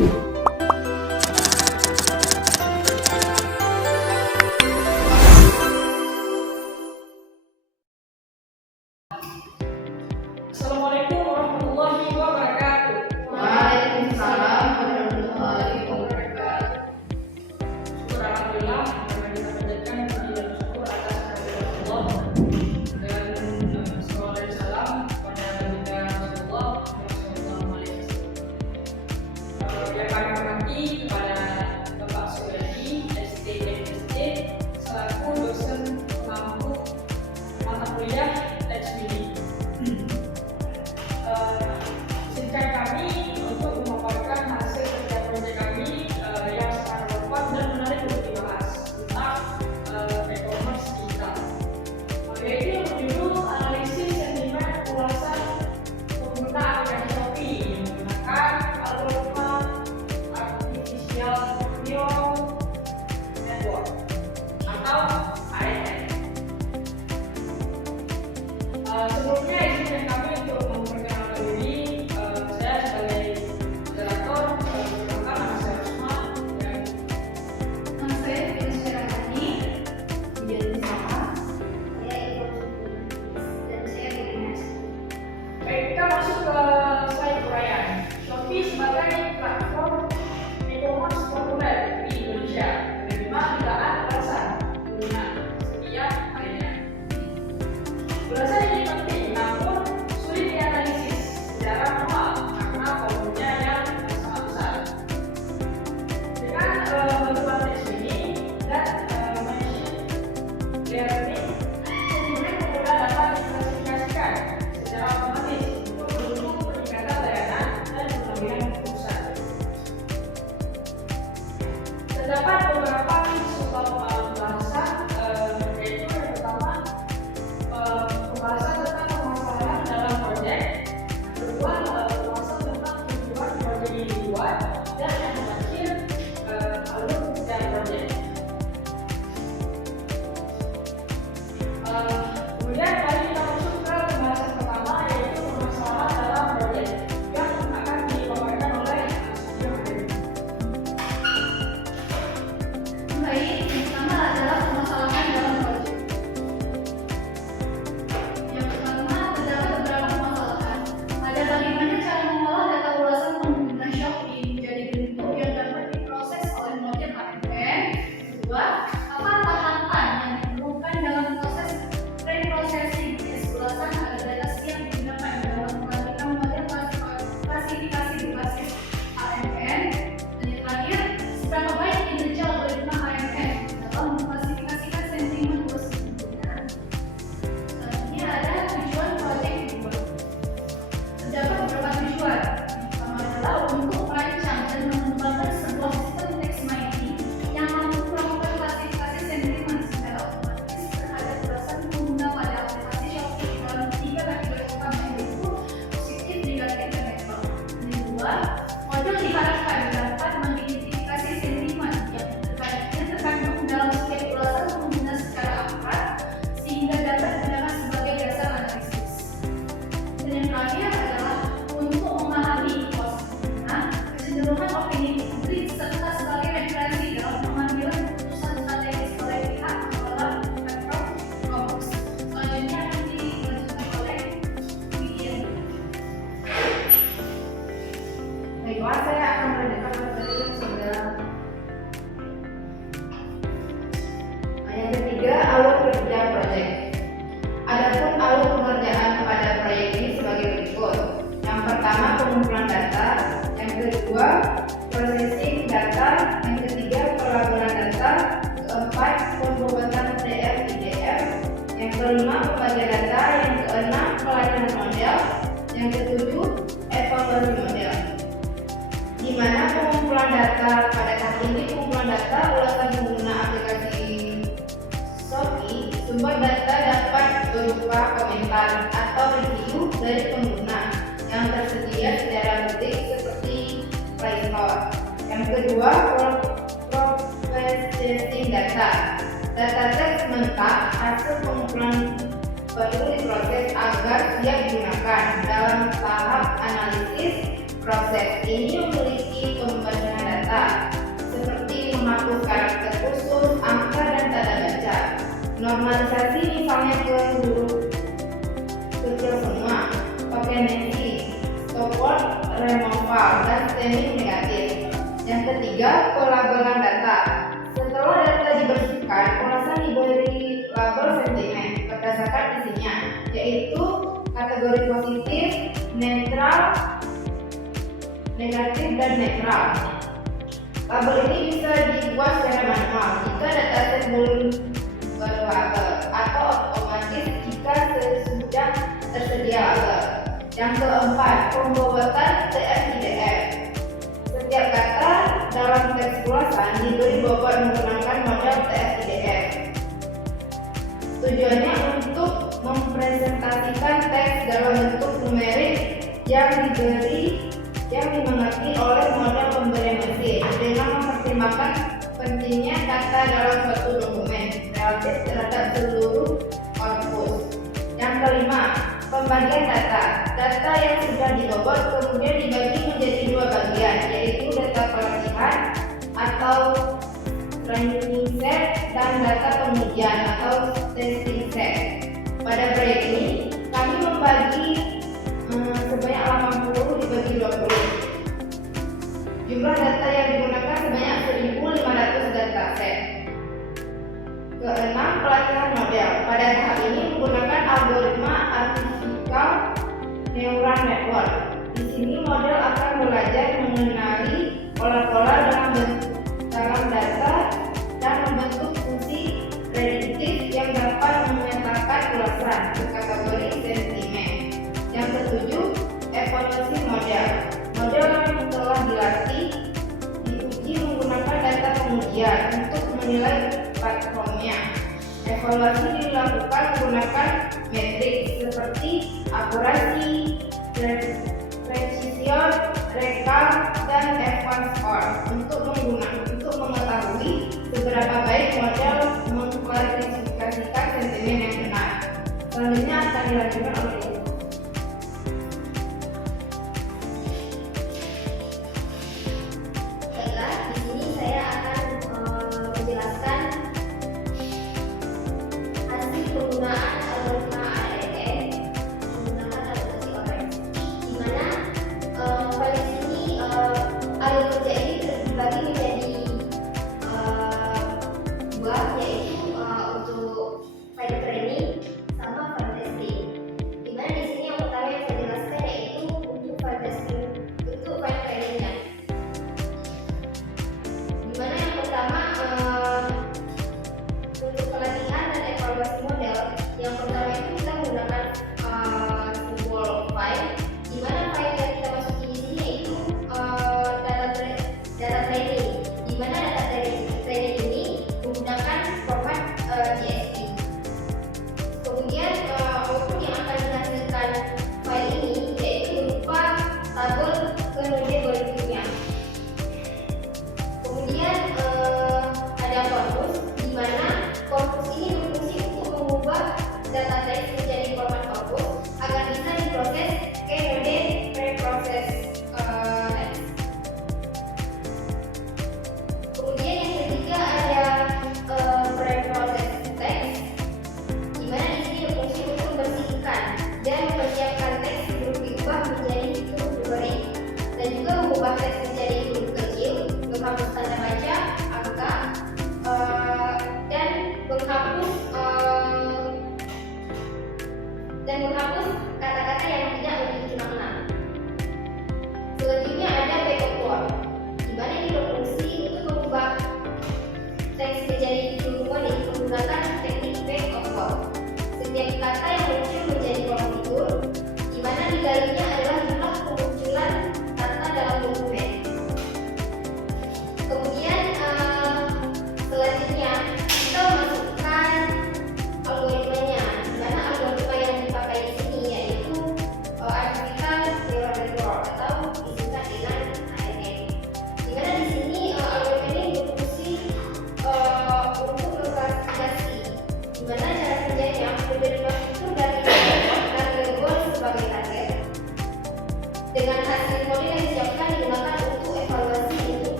Assalamualaikum warahmatullahi wabarakatuh. Waalaikumsalam warahmatullahi wabarakatuh. Syukur alhamdulillah karena kita panjatkan puji dan syukur atas kehadirat Allah dan salawat dan salam kepada baginda Rasulullah sallallahu alaihi wasallam. Yang kami hormati kepada Bapak Sugandi STMSD selaku dosen pengampu mata kuliah Tajwid. Izinkan kami untuk memaparkan hasil kerja proyek kami yang sangat relevan dan menarik untuk dibahas tentang e-commerce digital, yaitu yang berjudul analisis sentimen ulasan pengguna aplikasi Shopee yang menggunakan algoritma artificial neural network atau ANN. Sebelumnya izinkan kami untuk memperkenalkan diri. Saya sebagai moderator, perkenalkan nama saya Rusma dan Nama saya Firdaus Syarahani, Dian Sama, saya Ibu dan saya Dinas. baik, kita masuk ke slide uraian. Shopee sebagai platform e-commerce populer di Indonesia menerima jutaan ulasan pengguna setiap harinya. Ulasan ini penting namun sulit dianalisis secara manual karena volumenya yang sangat besar. Dengan bantuan teks ini dan machine learning, sentimen pengguna dapat diklasifikasikan secara otomatis untuk mendukung peningkatan layanan dan pengambilan keputusan. Terdapat beberapa tips utama pembahasan, yaitu yang pertama pembahasan tentang permasalahan dalam proyek, kedua pembahasan tentang tujuan proyek ini dibuat, dan yang terakhir alur kerjaan proyek. Kemudian mari kita masuk ke pembahasan pertama, yaitu permasalahan dalam proyek yang akan dipaparkan oleh Studio Academy. Baik, yang pertama adalah permasalahan dalam proyek. Yang pertama, terdapat beberapa permasalahan. Ada bagaimana cara mengolah data ulasan pengguna Shopee menjadi bentuk yang dapat diproses oleh model ANN. Kedua, apa tahapan yang diperlukan dalam proses pre-processing ulasan agar data siap digunakan dalam melakukan model klasifikasi berbasis ANN. Dan yang terakhir, seberapa baik kinerja algoritma ANN dalam mengklasifikasikan sentimen ulasan pengguna. Selanjutnya ada tujuan proyek dibuat. Terdapat beberapa tujuan. Yang pertama adalah untuk merancang dan mengembangkan sebuah sistem teks mining yang mampu melakukan klasifikasi sentimen secara otomatis terhadap ulasan pengguna pada aplikasi Shopee dalam 3 kategori utama, yaitu positif, negatif, dan netral. Yang kedua, modul diharapkan dapat mengidentifikasi sentimen yang terkandung dalam setiap ulasan pengguna secara akurat sehingga dapat digunakan sebagai dasar analisis. Dan yang terakhir adalah untuk memahami ulasan pengguna, kecenderungan opini publik serta sebagai referensi dalam pengambilan keputusan strategis oleh pihak pengelola platform e-commerce. Selanjutnya akan dilanjutkan oleh Widian. Baiklah, saya akan menanyakan materi yang sudah. Yang ketiga, alur kerja proyek. Adapun alur pengerjaan pada proyek ini sebagai berikut. Yang pertama, pengumpulan data. Yang kedua, processing data. Yang ketiga, pelabelan data. Keempat, pembuatan TF-IDF. Yang kelima, pembagian data. Yang keenam, pelatihan model. Yang ketujuh, evaluasi model. Di mana pengumpulan data pada tahap ini pengumpulan data ulasan pengguna aplikasi Shopee. Sumber data dapat berupa komentar atau review dari pengguna yang tersedia secara detik seperti Play Store. Yang kedua, processing data. Data teks mentah hasil pengumpulan perlu diproses agar siap digunakan dalam tahap analisis, Proses ini memiliki pembagian data seperti menghapus karakter khusus, angka, dan tanda baca. Normalisasi misalnya ke huruf kecil semua, pakai nanti, stop word, removal, dan stemming negatif. Yang ketiga, pelabelan data. Setelah data dibersihkan, ulasan diberi label sentimen berdasarkan isinya, yaitu kategori positif, netral, negatif, dan netral. Label ini bisa dibuat secara manual jika dataset belum berlabel atau otomatis jika sudah tersedia label. Yang keempat, pembuatan TF-IDF. Setiap kata dalam teks ulasan diberi bobot menggunakan model TF-IDF. Tujuannya untuk mempresentasikan teks dalam bentuk numerik yang dimengerti oleh model pemberian mesin dengan mempertimbangkan pentingnya kata dalam suatu dokumen relatif terhadap seluruh korpus. Yang kelima, pembagian data. Data yang sudah dibobot kemudian dibagi menjadi dua bagian, yaitu data pelatihan atau training set dan data pengujian atau testing set. Pada proyek ini, kami membagi sebanyak 80 dibagi 20. Jumlah data yang digunakan sebanyak 1.500 data set. Keenam, pelatihan model. Pada tahap ini menggunakan algoritma artificial neural network. Di sini model akan belajar mengenali pola-pola dalam data dan membentuk fungsi prediktif yang dapat memetakan ulasan berkategori sentimen. Yang ketujuh, evaluasi model. Model yang telah dilatih diuji menggunakan data pengujian untuk menilai platformnya. Evaluasi dilakukan menggunakan metrik seperti akurasi, precision, rekal, dan advanced score untuk mengetahui seberapa baik model mengklasifikasikan sentimen yang benar. Selanjutnya akan dilanjutkan oleh Ibu. Baiklah, di sini saya akan menjelaskan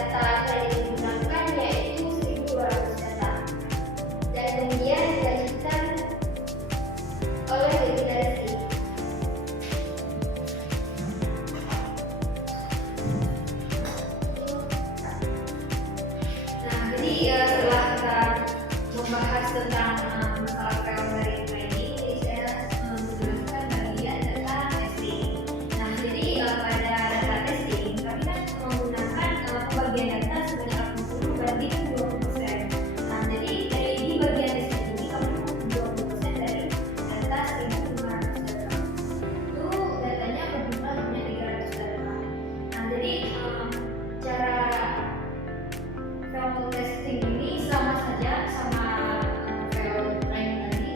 data kredit digunakan yaitu 1.200 data, dan kemudian dilanjutkan oleh definisi. Nah, jadi setelah kita membahas tentang masalah primary trading, jadi saya menjelaskan bagian data testing. Nah, jadi pada data testing kami kan menggunakan pembagian data sebanyak 80/20%. Nah, jadi di bagian testing ini kami mengambil 20% dari data 1.500 data. Itu datanya berjumlah hanya 300 data. Nah, jadi cara fail testing ini sama saja sama fail training tadi.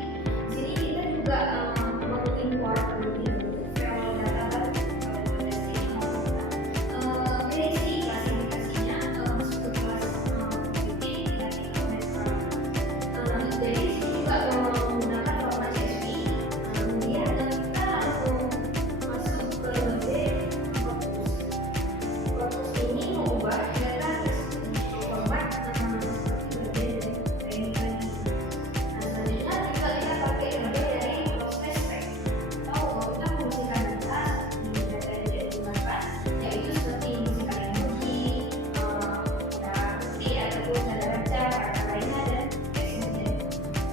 Di sini kita juga mengimport fail data baru pada testing. Prediksi klasifikasinya masuk ke kelas titik negatif netral. Jadi di sini juga menggunakan format CSV. Kemudian kita langsung masuk ke bagian fokus ini mengubah data format seperti bagian dari training tadi. Nah, selanjutnya kita pakai bagian dari proses spec atau kita mengisikan data di data yang tidak digunakan, yaitu seperti mengisikan emoji, bukti ataupun tanda baca, kata lainnya, dan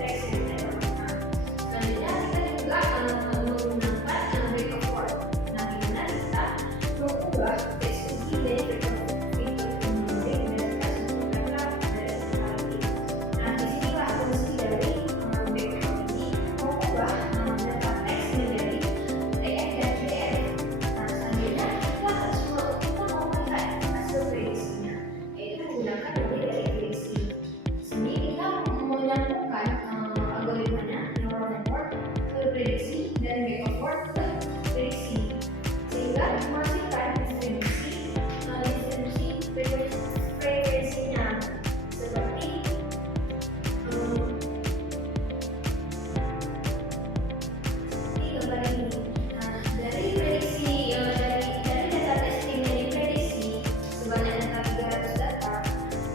teks yang tidak bermakna. Selanjutnya kita juga menggunakan break of word. Nah, di mana kita mengubah teks kunci dari break of word berdasarkan data dari sekali. Nah, disinilah fungsi dari break of word ini mengubah data teks menjadi TF dan PDF. Nah, selanjutnya kita mau melihat hasil prediksinya, yaitu menggunakan bagian dari prediksi. Di sini kita menyambungkan algoritmanya neural network ke prediksi dan break of word ke prediksi, sehingga menghasilkan distribusi frekuensinya seperti gambar ini. Nah, dari prediksi dari data testing yang diprediksi sebanyak data 300 data,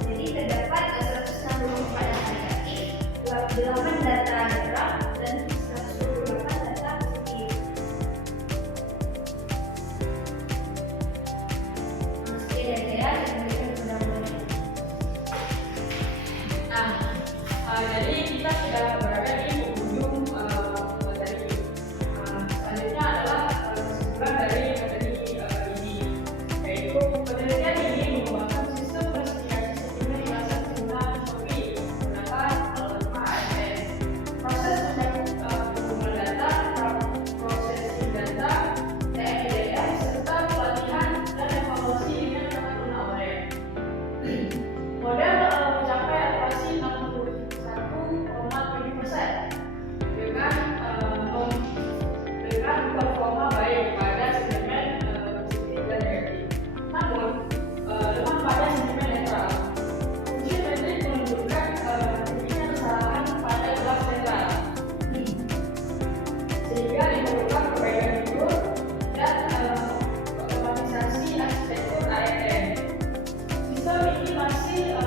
jadi terdapat 164 data negatif, 8 data netral, dan 128 data positif. Sekian dari saya, saya berikan kepada moderator. Nah, jadi kita sudah berada di penghujung materi. Selanjutnya adalah kesimpulan dari materi ini, yaitu penelitian ini mengembangkan sistem klasifikasi sentimen berdasarkan penggunaan Shopee menggunakan algoritma ASN. Proses pengumpulan data, processing data, TFDF, serta pelatihan dan evaluasi dengan pengguna ORM. Model mencapai akurasi 61,7% dengan performa baik pada sentimen positif dan negatif. Namun lemah pada sentimen netral. Uji metrik menunjukkan tingginya kesalahan pada kelas netral, sehingga diperlukan perbaikan fitur dan otomatisasi arsitektur AMM. Sistem ini masih